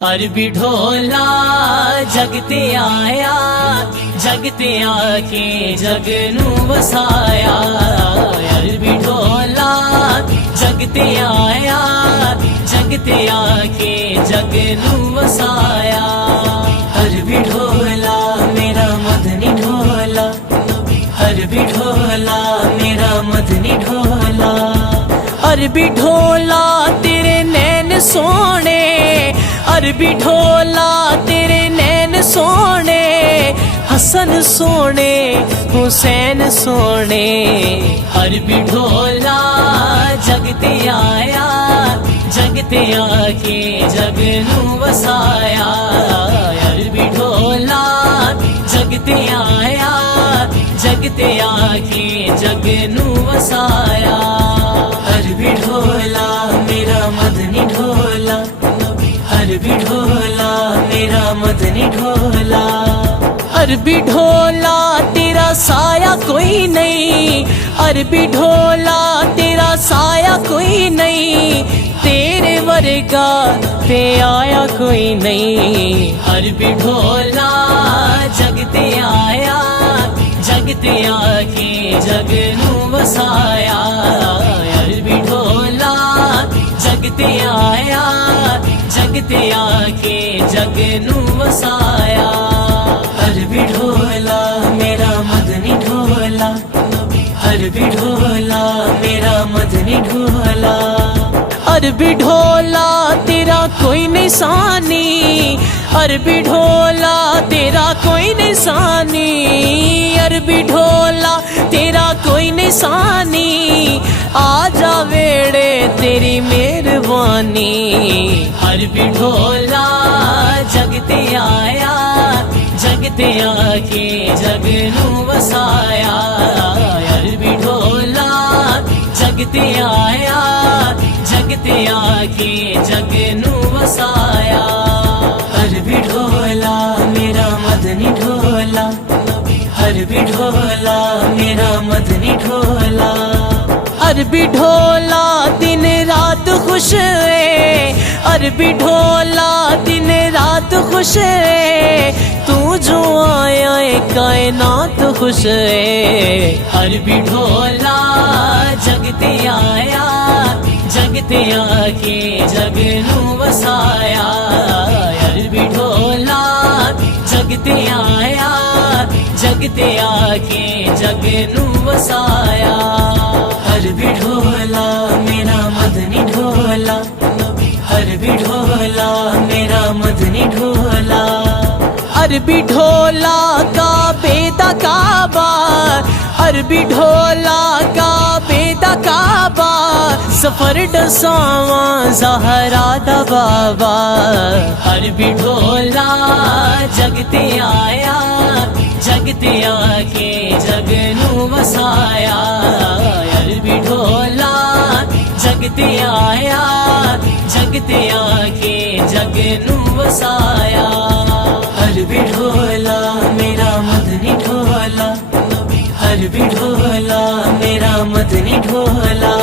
अरबी ढोला जगते आया, जगते आके जग नू वसाया। अरबी ढोला जगते आया, जगते आके जग नू वसाया। अरबी ढोला मेरा मदनी ढोला, अरबी ढोला मेरा मदनी ढोला। अरबी ढोला तेरे नैन सोने, अरबी ढोला तेरे नैन सोने। हसन सोने हुसैन सोने। अरबी ढोला जगते आया, जगते आके जग नू वसाया। अरबी ढोला जगते आया, जगते आके जग नू वसाया। अरबी ढोला मेरा मदनी ढोला, अरबी ढोला मेरा मदनी ढोला। अरबी ढोला तेरा साया कोई नहीं, अरबी ढोला तेरा साया कोई नहीं। तेरे वर्गा ते आया कोई नहीं। अरबी ढोला जगते आया, जगते आके जग नू वसाया। अरबी ढोला जगते आया, जगते आके जग नू वसाया। अरबी ढोला मेरा मदनी ढोला, अरबी ढोला मेरा मदनी ढोला। अरबी ढोला तेरा कोई निशानी, अरबी ढोला तेरा कोई निशानी। अरबी ढोला तेरा कोई निशानी। आजा वेड़े तेरी मेहरबानी। अरबी ढोला जगते आया, जगते आके जग नू वसाया। अरबी ढोला जगते आया, जगते आके जग नू वसाया। अरबी ढोला मेरा मदनी ढोला, अरबी ढोला मेरा मदनी ढोला। अरबी ढोला दिन रात खुश है, अरबी ढोला दिन रात खुश है। तू जो आया है कायनात खुश है। अरबी ढोला जगते आया, जगते आके जग नू वसाया। अरबी ढोला जगते आया, जगते आके जग नू वसाया। अरबी ढोला मेरा मदनी ढोला, अरबी ढोला मेरा मदनी ढोला। अरबी ढोला का बेदा काबा, अरबी ढोला का बेदा काबा। सफर डसावा ज़हरा दा बाबा। अरबी ढोला जगते आया, जगते आके जग नू वसाया। अरबी ढोला जगते आया, जगते आके जग नू वसाया। अरबी ढोला मेरा मदनी ढोला, अरबी ढोला मेरा मदनी ढोला।